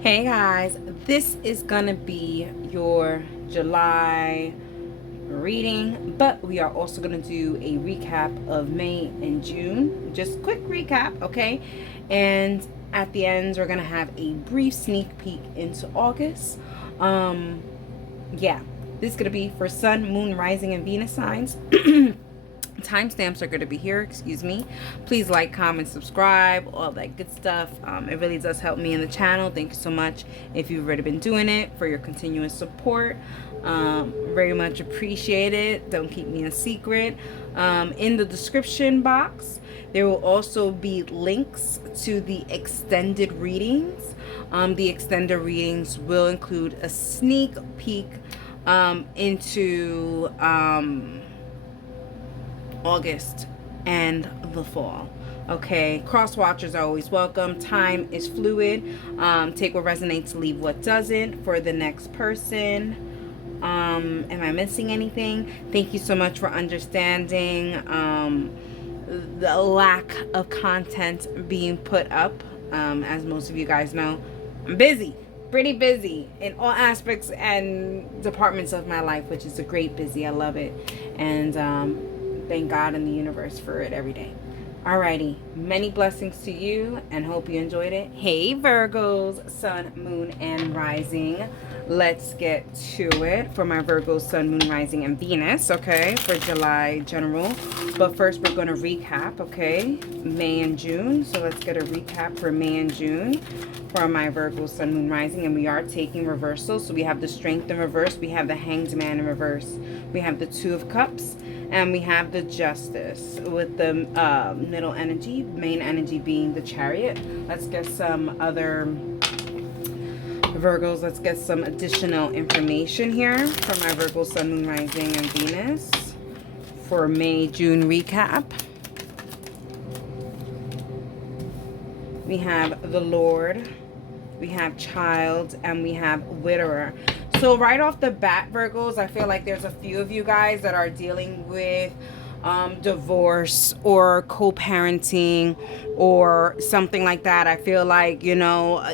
Hey guys, this is gonna be your July reading, but we are also gonna do a recap of May and June. Just quick recap, okay? And at the end, we're gonna have a brief sneak peek into August. Um, yeah, this is gonna be for Sun, Moon, Rising, and Venus signs. Timestamps are going to be here, excuse me. Please like, comment, subscribe, all that good stuff. It really does help me in the channel. Thank you so much if you've already been doing it, for your continuous support. Very much appreciated. Don't keep me a secret. In the description box there will also be links to the extended readings. The extended readings will include a sneak peek into August and the fall. Okay, cross watchers are always welcome. Time is fluid. Take what resonates, leave what doesn't for the next person. Am I missing anything? Thank you so much for understanding the lack of content being put up. As most of you guys know, I'm busy, pretty busy in all aspects and departments of my life, which is a great busy. I love it. And thank God and the universe for it every day. Alrighty, many blessings to you and hope you enjoyed it. Hey Virgos, Sun, Moon, and Rising. Let's get to it for my Virgos, Sun, Moon, Rising, and Venus, okay, for July general. But first we're going to recap, okay, May and June. So let's get a recap for May and June for my Virgos, Sun, Moon, Rising. And we are taking reversals. So we have the Strength in reverse. We have the Hanged Man in reverse. We have the Two of Cups. And we have the Justice with the middle energy, main energy being the Chariot. Let's get some other Virgos. Let's get some additional information here for my Virgo, Sun, Moon, Rising, and Venus for May, June recap. We have the Lord, we have Child, and we have Widower. So right off the bat, Virgos, I feel like there's a few of you guys that are dealing with divorce or co-parenting or something like that. I feel like, you know,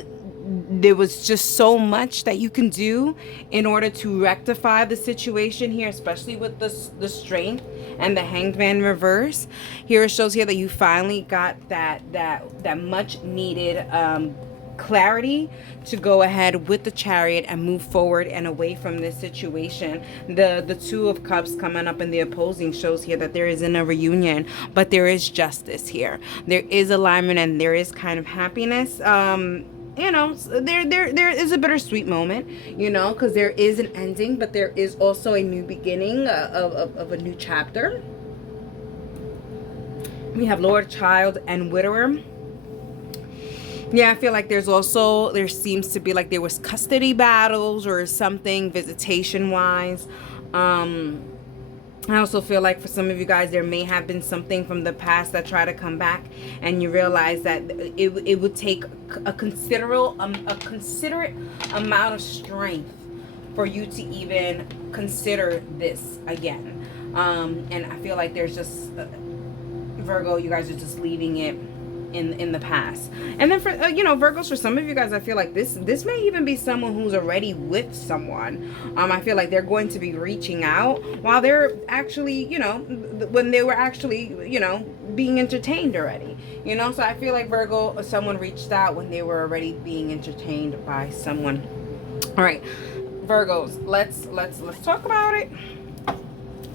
there was just so much that you can do in order to rectify the situation here, especially with the Strength and the Hanged Man reverse. Here it shows here that you finally got that much needed clarity to go ahead with the Chariot and move forward and away from this situation. The Two of Cups coming up in the opposing shows here that there isn't a reunion, but there is justice here. There is alignment and there is kind of happiness. You know, there is a bittersweet moment, you know, because there is an ending, but there is also a new beginning of a new chapter. We have Lord, Child, and Widower. Yeah, I feel like there seems to be like there was custody battles or something visitation wise. I also feel like for some of you guys, there may have been something from the past that tried to come back, and you realize that it would take a considerate amount of strength for you to even consider this again. And I feel like there's just Virgo, you guys are just leaving it in the past. And then for you know, Virgos, for some of you guys, I feel like this may even be someone who's already with someone. I feel like they're going to be reaching out while they're actually, you know, when they were actually, you know, being entertained already, you know. So I feel like Virgo, someone reached out when they were already being entertained by someone. All right, Virgos, let's talk about it.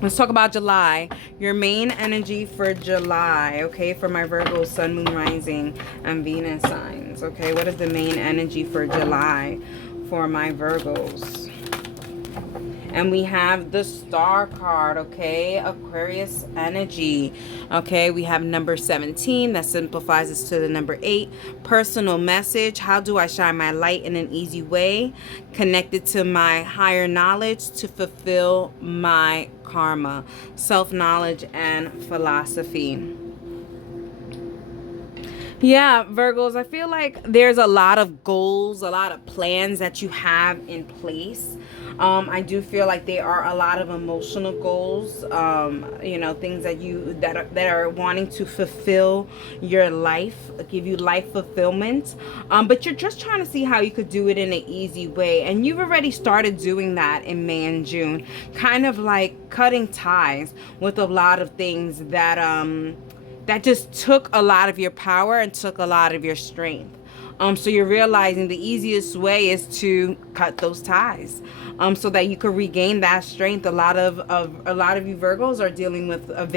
Let's talk about July. Your main energy for July, okay, for my Virgo, Sun, Moon, Rising, and Venus signs, okay? What is the main energy for July for my Virgos? And we have the Star card, okay? Aquarius energy, okay? We have number 17. That simplifies us to the number 8. Personal message. How do I shine my light in an easy way? Connected to my higher knowledge to fulfill my karma. Self-knowledge and philosophy. Yeah, Virgos, I feel like there's a lot of goals, a lot of plans that you have in place. I do feel like there are a lot of emotional goals, you know, things that that are wanting to fulfill your life, give you life fulfillment. But you're just trying to see how you could do it in an easy way. And you've already started doing that in May and June, kind of like cutting ties with a lot of things that just took a lot of your power and took a lot of your strength. So you're realizing the easiest way is to cut those ties, so that you could regain that strength. A lot of you Virgos are dealing with a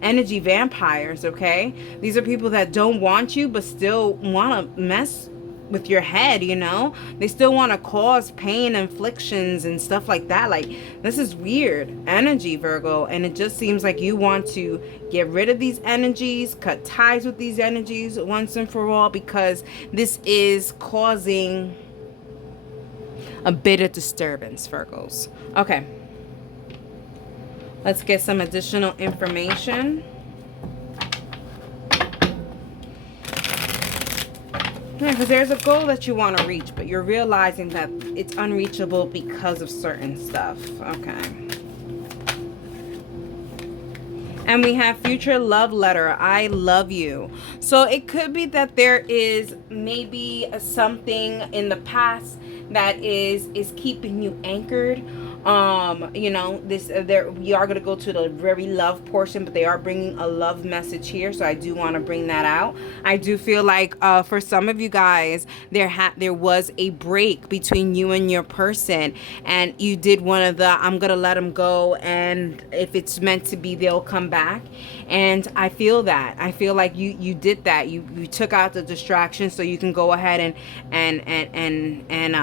energy vampires. Okay, these are people that don't want you but still want to mess with your head, you know. They still want to cause pain, inflictions, and stuff like that. Like, this is weird energy, Virgo, and it just seems like you want to get rid of these energies, cut ties with these energies once and for all, because this is causing a bit of disturbance, Virgos. Okay, let's get some additional information. Yeah, because there's a goal that you want to reach, but you're realizing that it's unreachable because of certain stuff. Okay. And we have future love letter. I love you. So it could be that there is maybe something in the past that is keeping you anchored. You know, this there we are going to go to the very love portion, but they are bringing a love message here, so I do want to bring that out. I do feel like for some of you guys, there was a break between you and your person, and you did one of the I'm gonna let them go, and if it's meant to be, they'll come back. And I feel that. I feel like you did that. You took out the distraction so you can go ahead and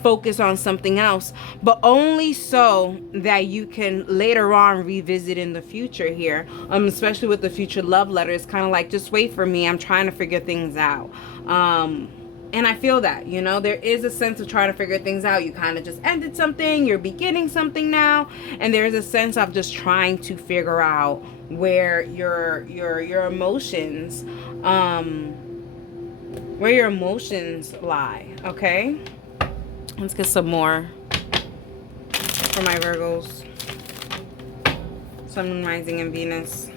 focus on something else, but only so that you can later on revisit in the future here. Especially with the future love letter, it's kind of like, just wait for me, I'm trying to figure things out. And I feel that, you know, there is a sense of trying to figure things out. You kind of just ended something, you're beginning something now, and there's a sense of just trying to figure out where your emotions lie. Okay, let's get some more for my Virgos. Sun, Moon, Rising, and Venus.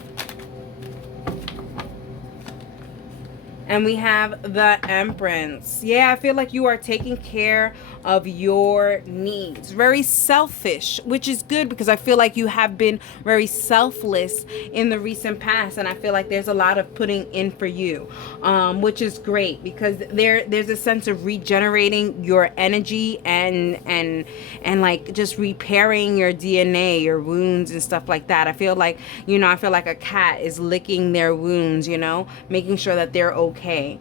And we have the Empress. Yeah, I feel like you are taking care of your needs. Very selfish, which is good, because I feel like you have been very selfless in the recent past, and I feel like there's a lot of putting in for you, which is great, because there's a sense of regenerating your energy and like just repairing your DNA, your wounds and stuff like that. I feel like, you know, a cat is licking their wounds, you know, making sure that they're okay.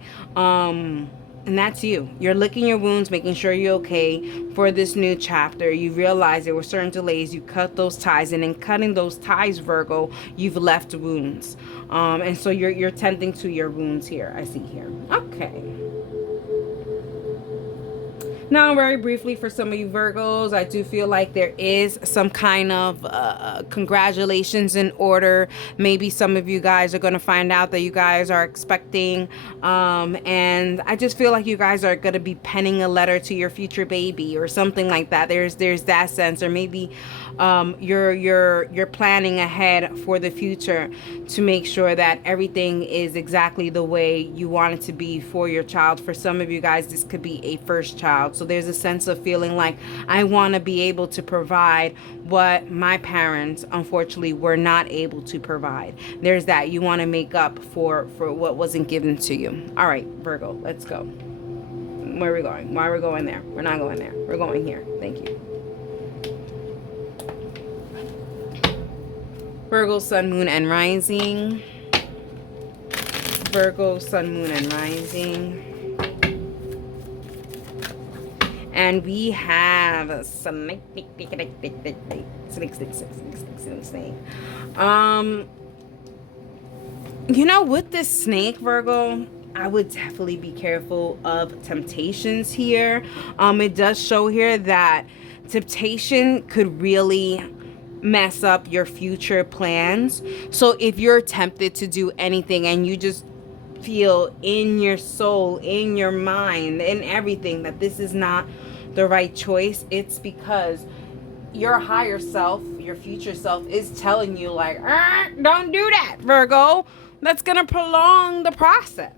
And that's you. You're licking your wounds, making sure you're okay for this new chapter. You realize there were certain delays. You cut those ties, and in cutting those ties, Virgo, you've left wounds. And so you're tending to your wounds here. I see here. Okay. Now, very briefly, for some of you Virgos, I do feel like there is some kind of congratulations in order. Maybe some of you guys are going to find out that you guys are expecting. And I just feel like you guys are going to be penning a letter to your future baby or something like that. There's that sense. Or maybe you're planning ahead for the future to make sure that everything is exactly the way you want it to be for your child. For some of you guys, this could be a first child. So there's a sense of feeling like, I want to be able to provide what my parents unfortunately were not able to provide. There's that. You want to make up for what wasn't given to you. All right, Virgo, let's go. Where are we going? Why are we going there? We're not going there. We're going here. Thank you. Virgo, Sun, Moon, and Rising. Virgo, Sun, Moon, and Rising. And we have snake. You know, with this snake, Virgo, I would definitely be careful of temptations here. It does show here that temptation could really mess up your future plans. So if you're tempted to do anything and you just feel in your soul, in your mind, in everything that this is not the right choice, it's because your higher self, your future self, is telling you like, don't do that, Virgo. That's gonna prolong the process.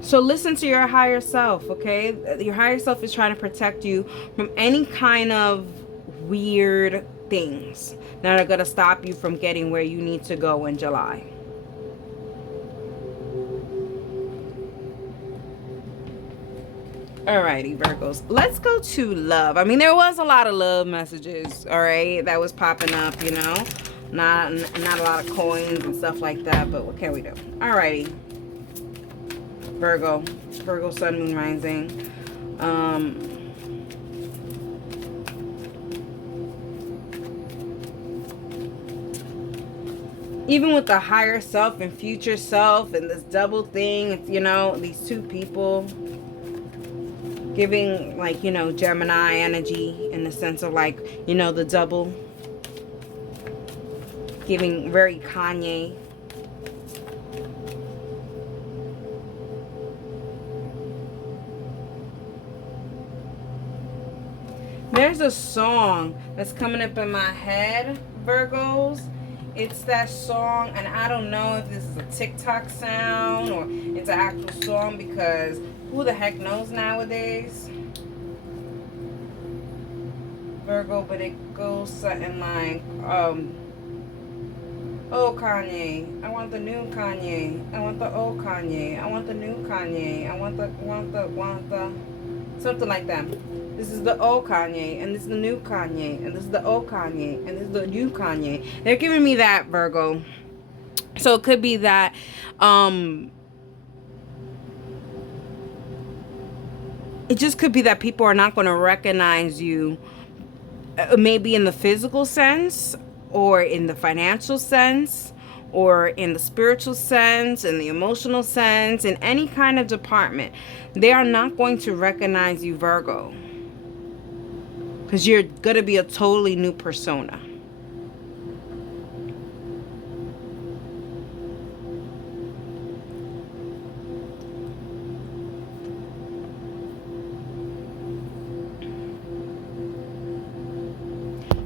So listen to your higher self, okay? Your higher self is trying to protect you from any kind of weird things that are gonna stop you from getting where you need to go in July. Alrighty, Virgos. Let's go to love. I mean, there was a lot of love messages, all right, that was popping up, you know. Not a lot of coins and stuff like that, but what can we do? Alrighty. Virgo, Sun, Moon, Rising. Even with the higher self and future self and this double thing, it's, you know, these two people giving, like, you know, Gemini energy in the sense of, like, you know, the double. Giving very Kanye. There's a song that's coming up in my head, Virgos. It's that song, and I don't know if this is a TikTok sound or it's an actual song, because who the heck knows nowadays? Virgo, but it goes something like, oh Kanye, I want the new Kanye. I want the old Kanye. I want the new Kanye. I want the, something like that. This is the old Kanye, and this is the new Kanye, and this is the old Kanye, and this is the new Kanye. They're giving me that, Virgo. So it could be that, it just could be that people are not going to recognize you, maybe in the physical sense, or in the financial sense, or in the spiritual sense, in the emotional sense, in any kind of department. They are not going to recognize you, Virgo. Because you're going to be a totally new persona.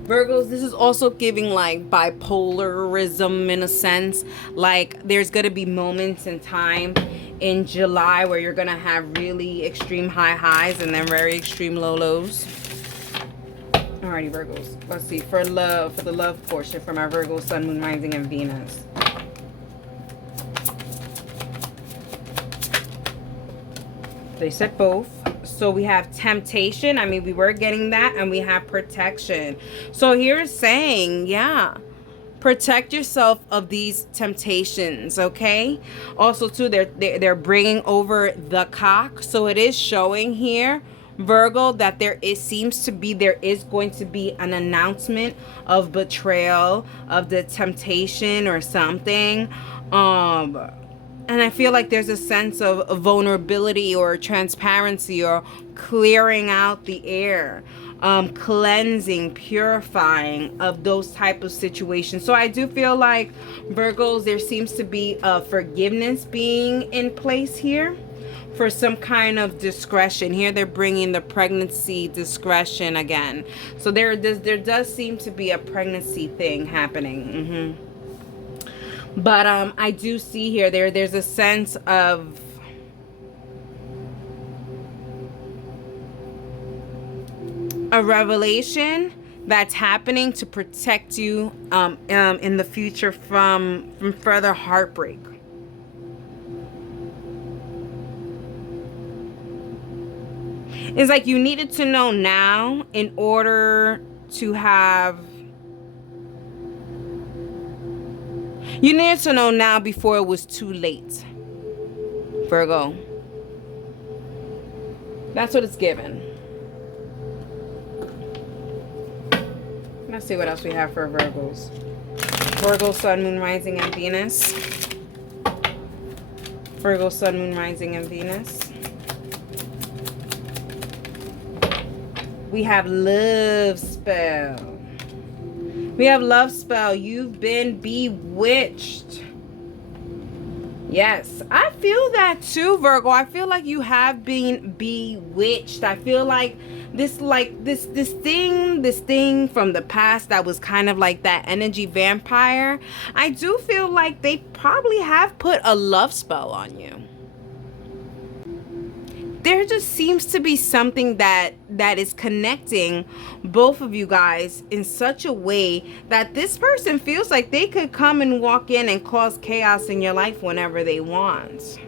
Virgos, this is also giving like bipolarism in a sense. Like there's going to be moments in time in July where you're going to have really extreme high highs and then very extreme low lows. Alrighty, Virgos. Let's see. For love, for the love portion for my Virgo, Sun, Moon, Rising, and Venus. They said both. So we have temptation. I mean, we were getting that. And we have protection. So here's saying, yeah, protect yourself of these temptations, okay? Also, too, they're bringing over the cock. So it is showing here, Virgo, that there is going to be an announcement of betrayal, of the temptation or something. And I feel like there's a sense of vulnerability or transparency or clearing out the air, cleansing, purifying of those type of situations. So I do feel like, Virgos, there seems to be a forgiveness being in place here for some kind of discretion. Here they're bringing the pregnancy discretion again. So there does seem to be a pregnancy thing happening. But I do see here there's a sense of a revelation that's happening to protect you in the future from further heartbreak. It's like you needed to know now in order to have... You needed to know now before it was too late, Virgo. That's what it's given. Let's see what else we have for Virgos. Virgo, Sun, Moon, Rising, and Venus. Virgo, Sun, Moon, Rising, and Venus. We have love spell. We have love spell. You've been bewitched. Yes, I feel that too, Virgo. I feel like you have been bewitched. I feel like this thing from the past that was kind of like that energy vampire. I do feel like they probably have put a love spell on you. There just seems to be something that is connecting both of you guys in such a way that this person feels like they could come and walk in and cause chaos in your life whenever they want.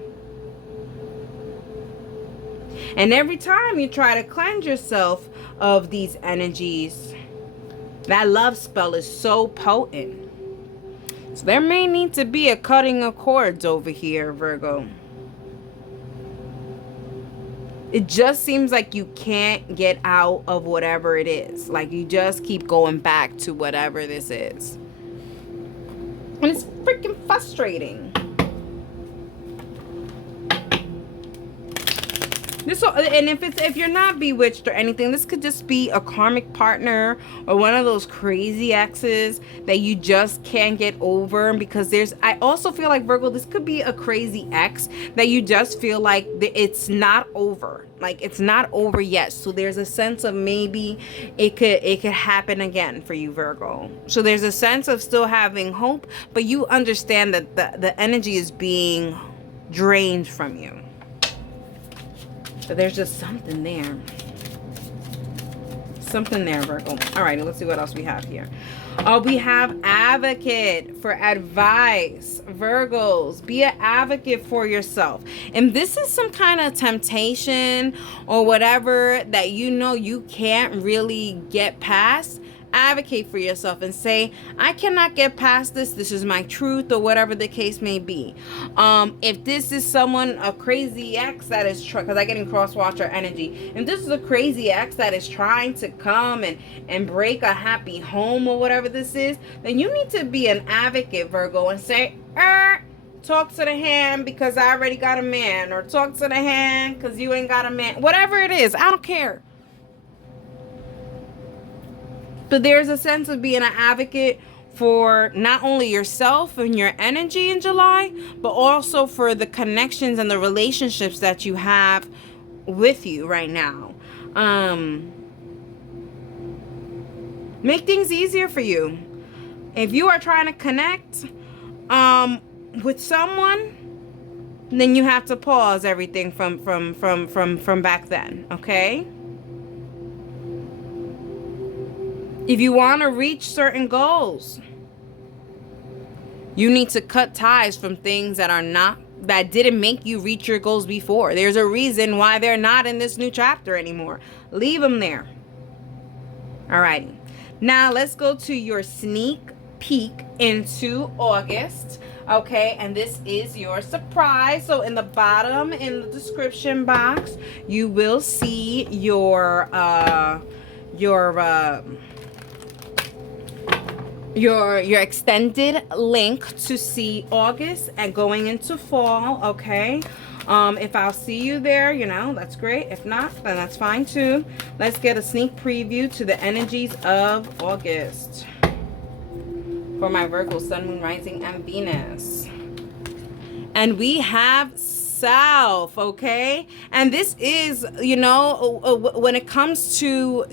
And every time you try to cleanse yourself of these energies, that love spell is so potent. So there may need to be a cutting of cords over here, Virgo. It just seems like you can't get out of whatever it is. Like you just keep going back to whatever this is. And it's freaking frustrating. And if you're not bewitched or anything, this could just be a karmic partner or one of those crazy exes that you just can't get over. Because I also feel like, Virgo, this could be a crazy ex that you just feel like it's not over. Like it's not over yet. So there's a sense of maybe it could happen again for you, Virgo. So there's a sense of still having hope, but you understand that the energy is being drained from you. But there's just something there. Something there, Virgo. All right, let's see what else we have here. We have advocate for advice. Virgos, be an advocate for yourself. And this is some kind of temptation or whatever that you know you can't really get past. Advocate for yourself and say, I cannot get past this. This is my truth, or whatever the case may be. If this is a crazy ex that is because I get in cross-watcher energy. If this is a crazy ex that is trying to come and break a happy home or whatever this is, then you need to be an advocate, Virgo, and say, talk to the hand because I already got a man, or talk to the hand because you ain't got a man. Whatever it is, I don't care. But there's a sense of being an advocate for not only yourself and your energy in July, but also for the connections and the relationships that you have with you right now. Make things easier for you. If you are trying to connect with someone, then you have to pause everything from back then, okay? If you want to reach certain goals, you need to cut ties from things that didn't make you reach your goals before. There's a reason why they're not in this new chapter anymore. Leave them there. Alrighty. Now let's go to your sneak peek into August. Okay, and this is your surprise. So in the bottom, in the description box, you will see your extended link to see August and going into fall. Okay, if I'll see you there, that's great. If not, then that's fine too. Let's get a sneak preview to the energies of August for my Virgo Sun, Moon, Rising, and Venus. And we have South, okay? And this is, when it comes to,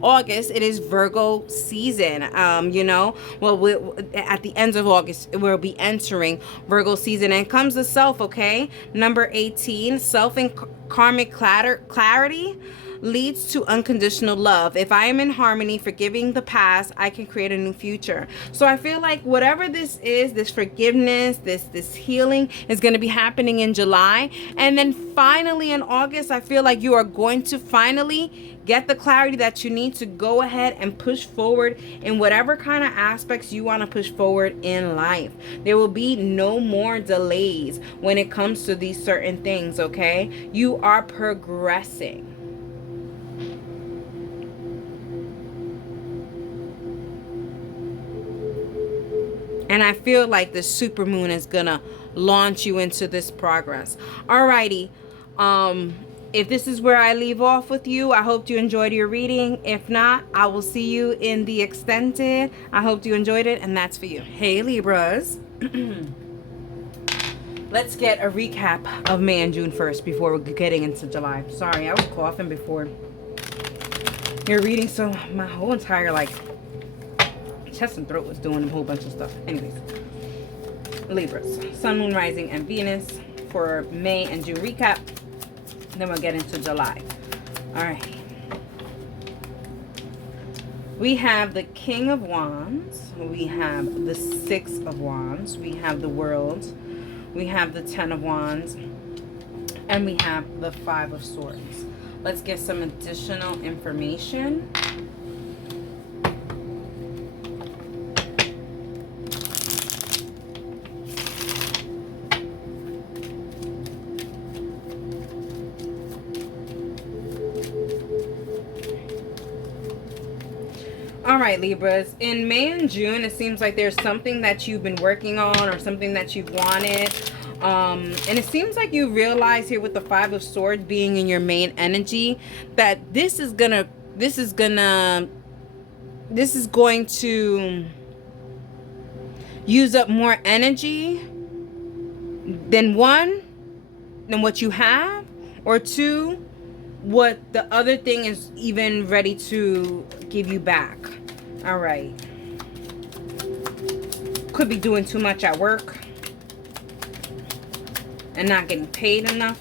August, it is Virgo season. At the end of August, we'll be entering Virgo season. And it comes to self, okay? Number 18, self and karmic clarity leads to unconditional love. If I am in harmony, forgiving the past, I can create a new future. So I feel like whatever this is, this forgiveness, this healing is going to be happening in July. And then finally in August, I feel like you are going to finally get the clarity that you need to go ahead and push forward in whatever kind of aspects you want to push forward in life. There will be no more delays when it comes to these certain things, okay? You are progressing. And I feel like the supermoon is gonna launch you into this progress. Alrighty. If this is where I leave off with you, I hope you enjoyed your reading. If not, I will see you in the extended. I hope you enjoyed it, and that's for you. Hey, Libras. Let's get a recap of May and June first before we're getting into July. Sorry, I was coughing before your reading, so my whole entire, like, chest and throat was doing a whole bunch of stuff. Anyways, Libras, Sun, Moon, Rising, and Venus for May and June recap. Then we'll get into July. All right. We have the King of Wands. We have the Six of Wands. We have the World. We have the Ten of Wands. And we have the Five of Swords. Let's get some additional information. All right, Libras, in May and June, it seems like there's something that you've been working on or something that you've wanted. And it seems like you realize here with the Five of Swords being in your main energy that this is going to use up more energy than what you have, or two, what the other thing is even ready to give you back. All right. Could be doing too much at work and not getting paid enough.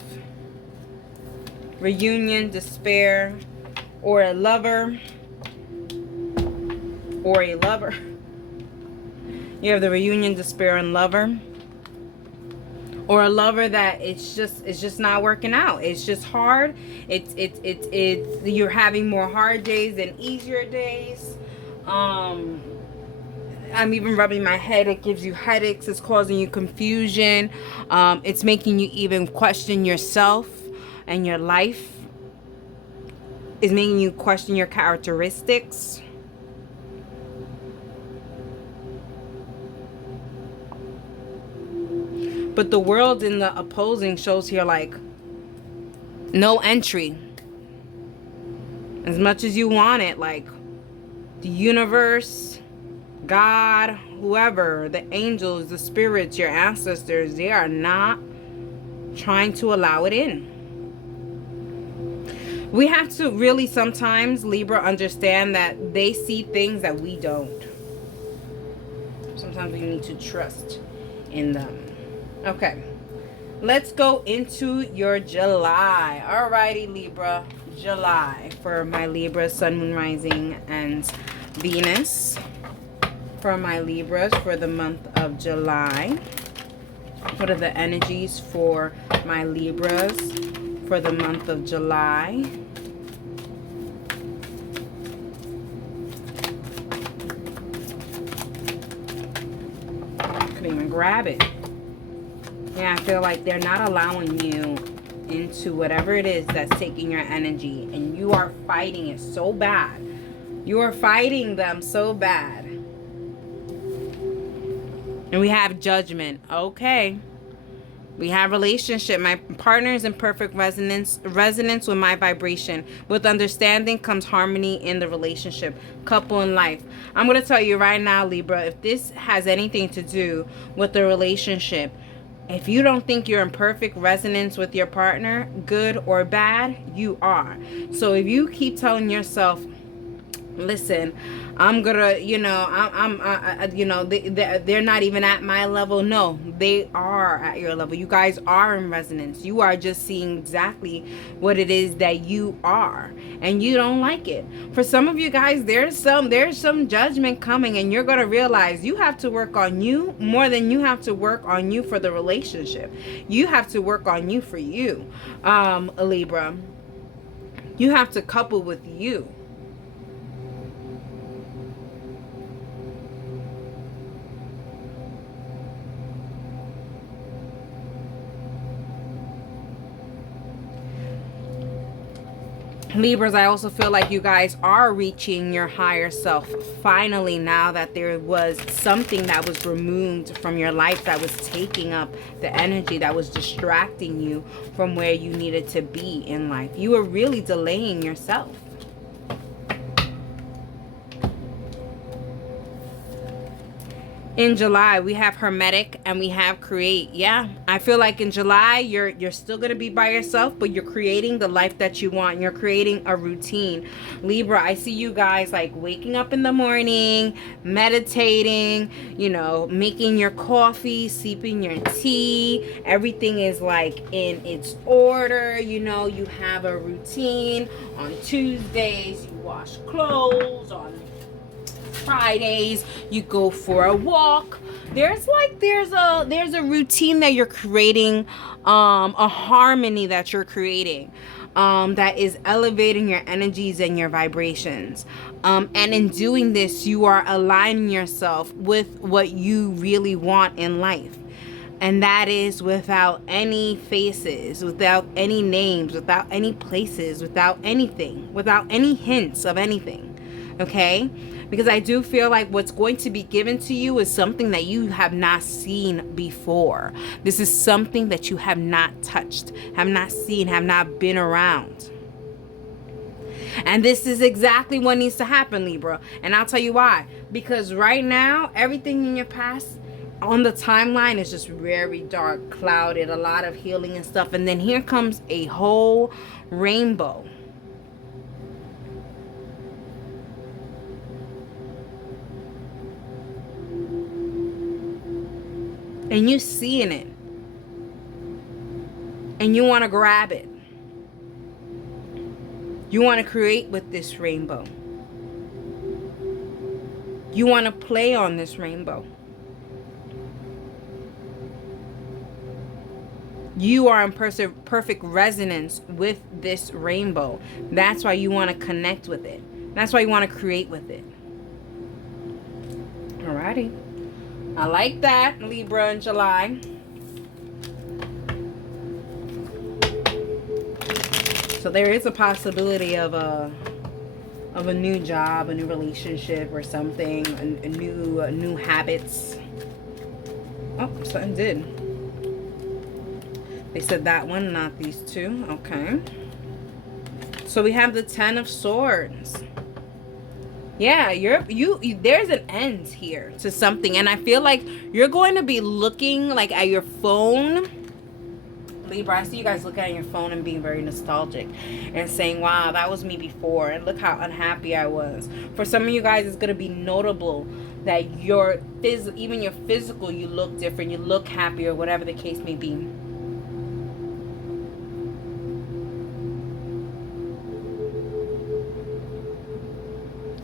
Reunion, despair, or a lover. You have the reunion, despair, and lover. Or a lover that it's just not working out. It's just hard. It's you're having more hard days than easier days. I'm even rubbing my head. It gives you headaches. It's causing you confusion. It's making you even question yourself and your life. It's making you question your characteristics. But the World in the opposing shows here like no entry. As much as you want it, like the universe, God, whoever, the angels, the spirits, your ancestors, they are not trying to allow it in. We have to really sometimes, Libra, understand that they see things that we don't. Sometimes we need to trust in them. Okay, let's go into your July. Alrighty, Libra, July for my Libra, Sun, Moon, Rising, and Venus. For my Libras for the month of July. What are the energies for my Libras for the month of July? I couldn't even grab it. Yeah, I feel like they're not allowing you into whatever it is that's taking your energy. And you are fighting it so bad. You are fighting them so bad. And we have Judgment. Okay. We have relationship. My partner is in perfect resonance with my vibration. With understanding comes harmony in the relationship. Couple in life. I'm going to tell you right now, Libra, if this has anything to do with the relationship, if you don't think you're in perfect resonance with your partner, good or bad, you are. So if you keep telling yourself, listen, I'm gonna, they're not even at my level. No, they are at your level. You guys are in resonance. You are just seeing exactly what it is that you are, and you don't like it. For some of you guys, there's some judgment coming, and you're gonna realize you have to work on you more than you have to work on you for the relationship. You have to work on you for you, Libra. You have to couple with you. Libras, I also feel like you guys are reaching your higher self finally, now that there was something that was removed from your life that was taking up the energy, that was distracting you from where you needed to be in life. You were really delaying yourself. In July, we have hermetic and we have create. Yeah, I feel like in July, you're still going to be by yourself, but you're creating the life that you want. You're creating a routine. Libra, I see you guys like waking up in the morning, meditating, you know, making your coffee, sipping your tea. Everything is like in its order. You know, you have a routine. On Tuesdays, you wash clothes. On Fridays, you go for a walk. There's a routine that you're creating, a harmony that you're creating, that is elevating your energies and your vibrations. And in doing this, you are aligning yourself with what you really want in life. And that is without any faces, without any names, without any places, without anything, without any hints of anything. Okay? Because I do feel like what's going to be given to you is something that you have not seen before. This is something that you have not touched, have not seen, have not been around. And this is exactly what needs to happen, Libra. And I'll tell you why. Because right now, everything in your past on the timeline is just very dark, clouded, a lot of healing and stuff. And then here comes a whole rainbow. And you seeing it. And you want to grab it. You want to create with this rainbow. You want to play on this rainbow. You are in perfect resonance with this rainbow. That's why you want to connect with it. That's why you want to create with it. Alrighty. I like that, Libra in July. So there is a possibility of a new job, a new relationship or something, a new habits. Oh, something did. They said that one, not these two. Okay. So we have the Ten of Swords. Yeah, there's an end here to something, and I feel like you're going to be looking like at your phone. Libra, I see you guys looking at your phone and being very nostalgic and saying, wow, that was me before, and look how unhappy I was. For some of you guys, it's going to be notable that even your physical, you look different, you look happy, or whatever the case may be.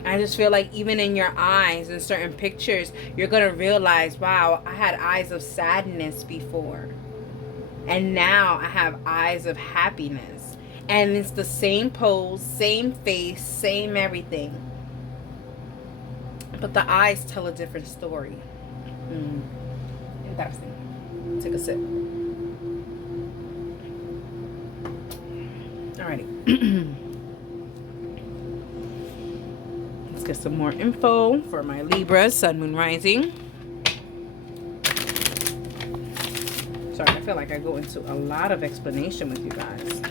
I just feel like even in your eyes, in certain pictures, you're going to realize, wow, I had eyes of sadness before. And now I have eyes of happiness. And it's the same pose, same face, same everything. But the eyes tell a different story. Interesting. Take a sip. Alrighty. Let's get some more info for my Libra, Sun, Moon, Rising. Sorry, I feel like I go into a lot of explanation with you guys.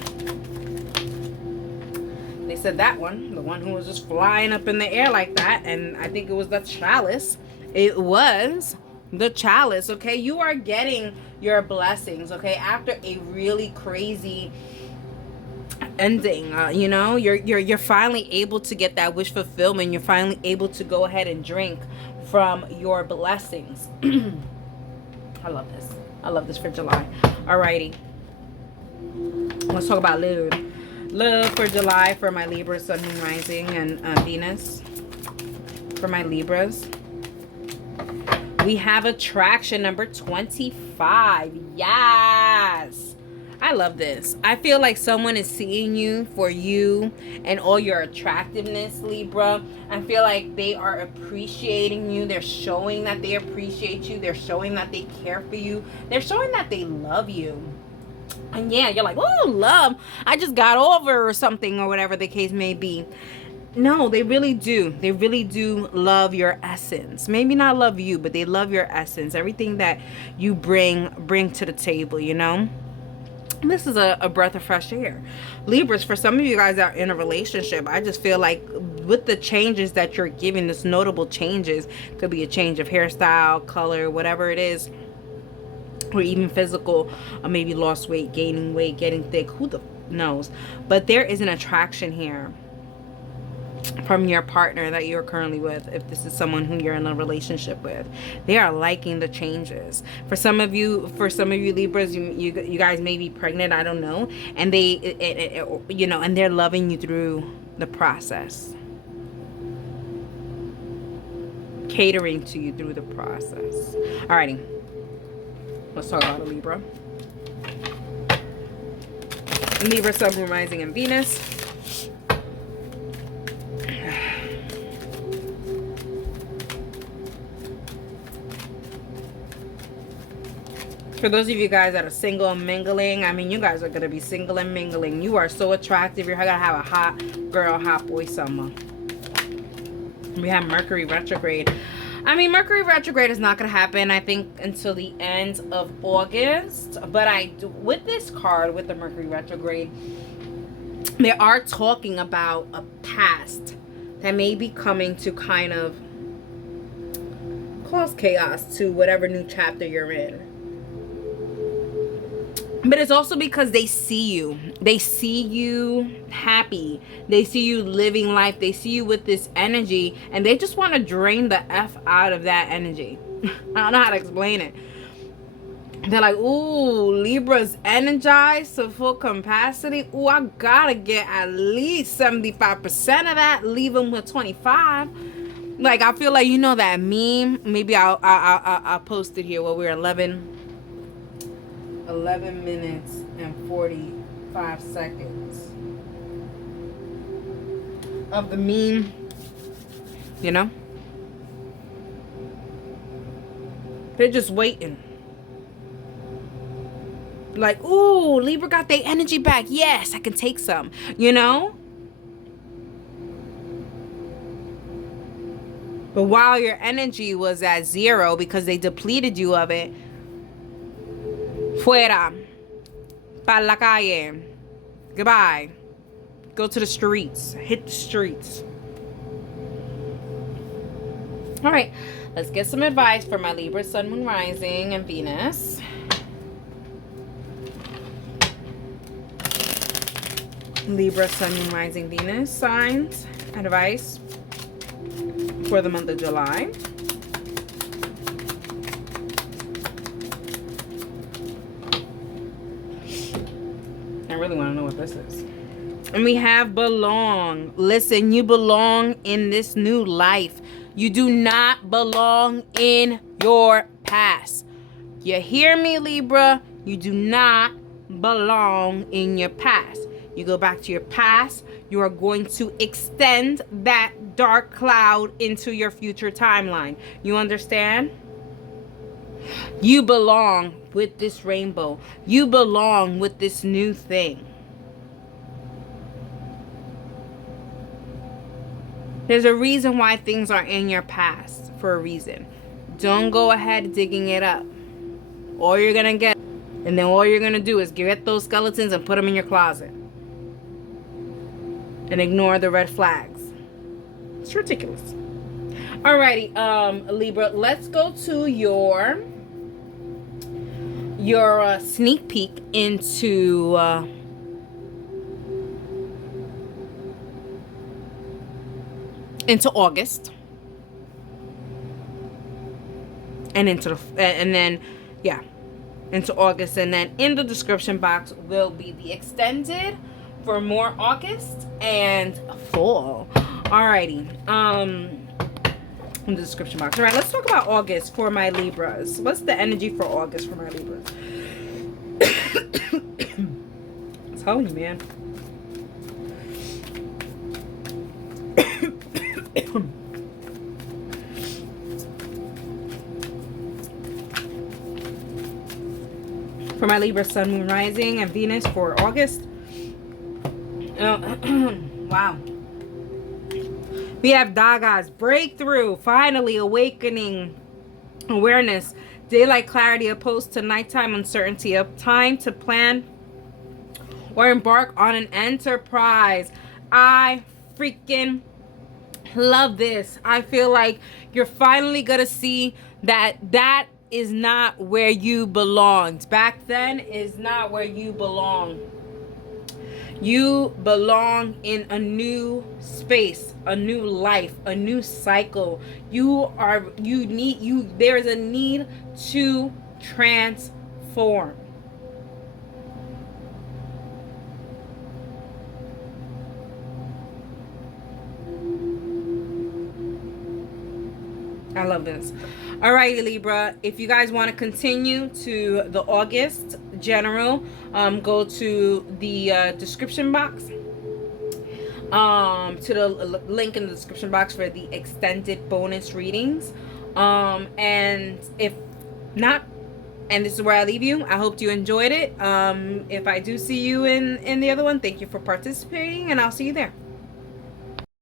They said that one, the one who was just flying up in the air like that, and I think it was the chalice. It was the chalice, okay? You are getting your blessings, okay? After a really crazy ending, you know, you're finally able to get that wish fulfillment. You're finally able to go ahead and drink from your blessings. I love this. I love this for July. Alrighty. Let's talk about love. Love for July for my Libra, Sun, Moon, Rising, and Venus. For my Libras. We have attraction number 25. Yes. I love this. I feel like someone is seeing you for you and all your attractiveness, Libra. I feel like they are appreciating you. They're showing that they appreciate you. They're showing that they care for you. They're showing that they love you. And yeah, you're like, oh, love, I just got over or something, or whatever the case may be. No, they really do. They really do love your essence. Maybe not love you, but they love your essence. Everything that you bring to the table, you know? This is a breath of fresh air. Libras, for some of you guys that are in a relationship, I just feel like with the changes that you're giving, this notable changes, could be a change of hairstyle, color, whatever it is, or even physical, or maybe lost weight, gaining weight, getting thick, who the knows. But there is an attraction here from your partner that you're currently with. If this is someone who you're in a relationship with, they are liking the changes. For some of you Libras, you guys may be pregnant, I don't know, and they you know, and they're loving you through the process, catering to you through the process. Alrighty, let's talk about a Libra. Libra, Sun, Moon, Rising, and Venus. For those of you guys that are single and mingling, I mean, you guys are going to be single and mingling. You are so attractive. You're going to have a hot girl, hot boy summer. We have Mercury retrograde. I mean, Mercury retrograde is not going to happen, I think, until the end of August. But with this card, with the Mercury retrograde, they are talking about a past that may be coming to kind of cause chaos to whatever new chapter you're in. But it's also because they see you. They see you happy. They see you living life. They see you with this energy. And they just want to drain the F out of that energy. I don't know how to explain it. They're like, ooh, Libra's energized to full capacity. Ooh, I gotta get at least 75% of that. Leave them with 25. Like, I feel like, you know that meme? Maybe I'll post it here where we're 11 minutes and 45 seconds of the meme, you know? They're just waiting. Like, ooh, Libra got their energy back. Yes, I can take some, you know? But while your energy was at 0 because they depleted you of it, fuera, para la calle, goodbye, go to the streets, hit the streets. All right, let's get some advice for my Libra, Sun, Moon, Rising, and Venus. Libra, Sun, Moon, Rising, Venus signs, advice for the month of July. I really want to know what this is. And we have belong. Listen, you belong in this new life. You do not belong in your past. You hear me, Libra? You do not belong in your past. You go back to your past, you are going to extend that dark cloud into your future timeline. You understand? You belong with this rainbow. You belong with this new thing. There's a reason why things are in your past, for a reason. Don't go ahead digging it up. All you're going to get, and then all you're going to do is get those skeletons and put them in your closet. And ignore the red flags. It's ridiculous. Alrighty, Libra, let's go to your sneak peek into August, and into August, and then in the description box will be the extended for more August and fall. Alrighty, in the description box. All right, let's talk about August for my Libras. What's the energy for August for my Libras? I'm telling you, man. for my Libra sun, moon, rising, and Venus for August. Wow. We have Dagas, breakthrough, finally awakening, awareness, daylight clarity opposed to nighttime uncertainty, a time to plan or embark on an enterprise. I freaking love this. I feel like you're finally gonna see that that is not where you belonged. Back then is not where you belong. You belong in a new space, a new life, a new cycle. There is a need to transform. I love this. All right, Libra, if you guys want to continue to the August general, go to the description box, to the link in the description box for the extended bonus readings. And if not, and this is where I leave you. I hope you enjoyed it. If I do see you in the other one, thank you for participating, and I'll see you there.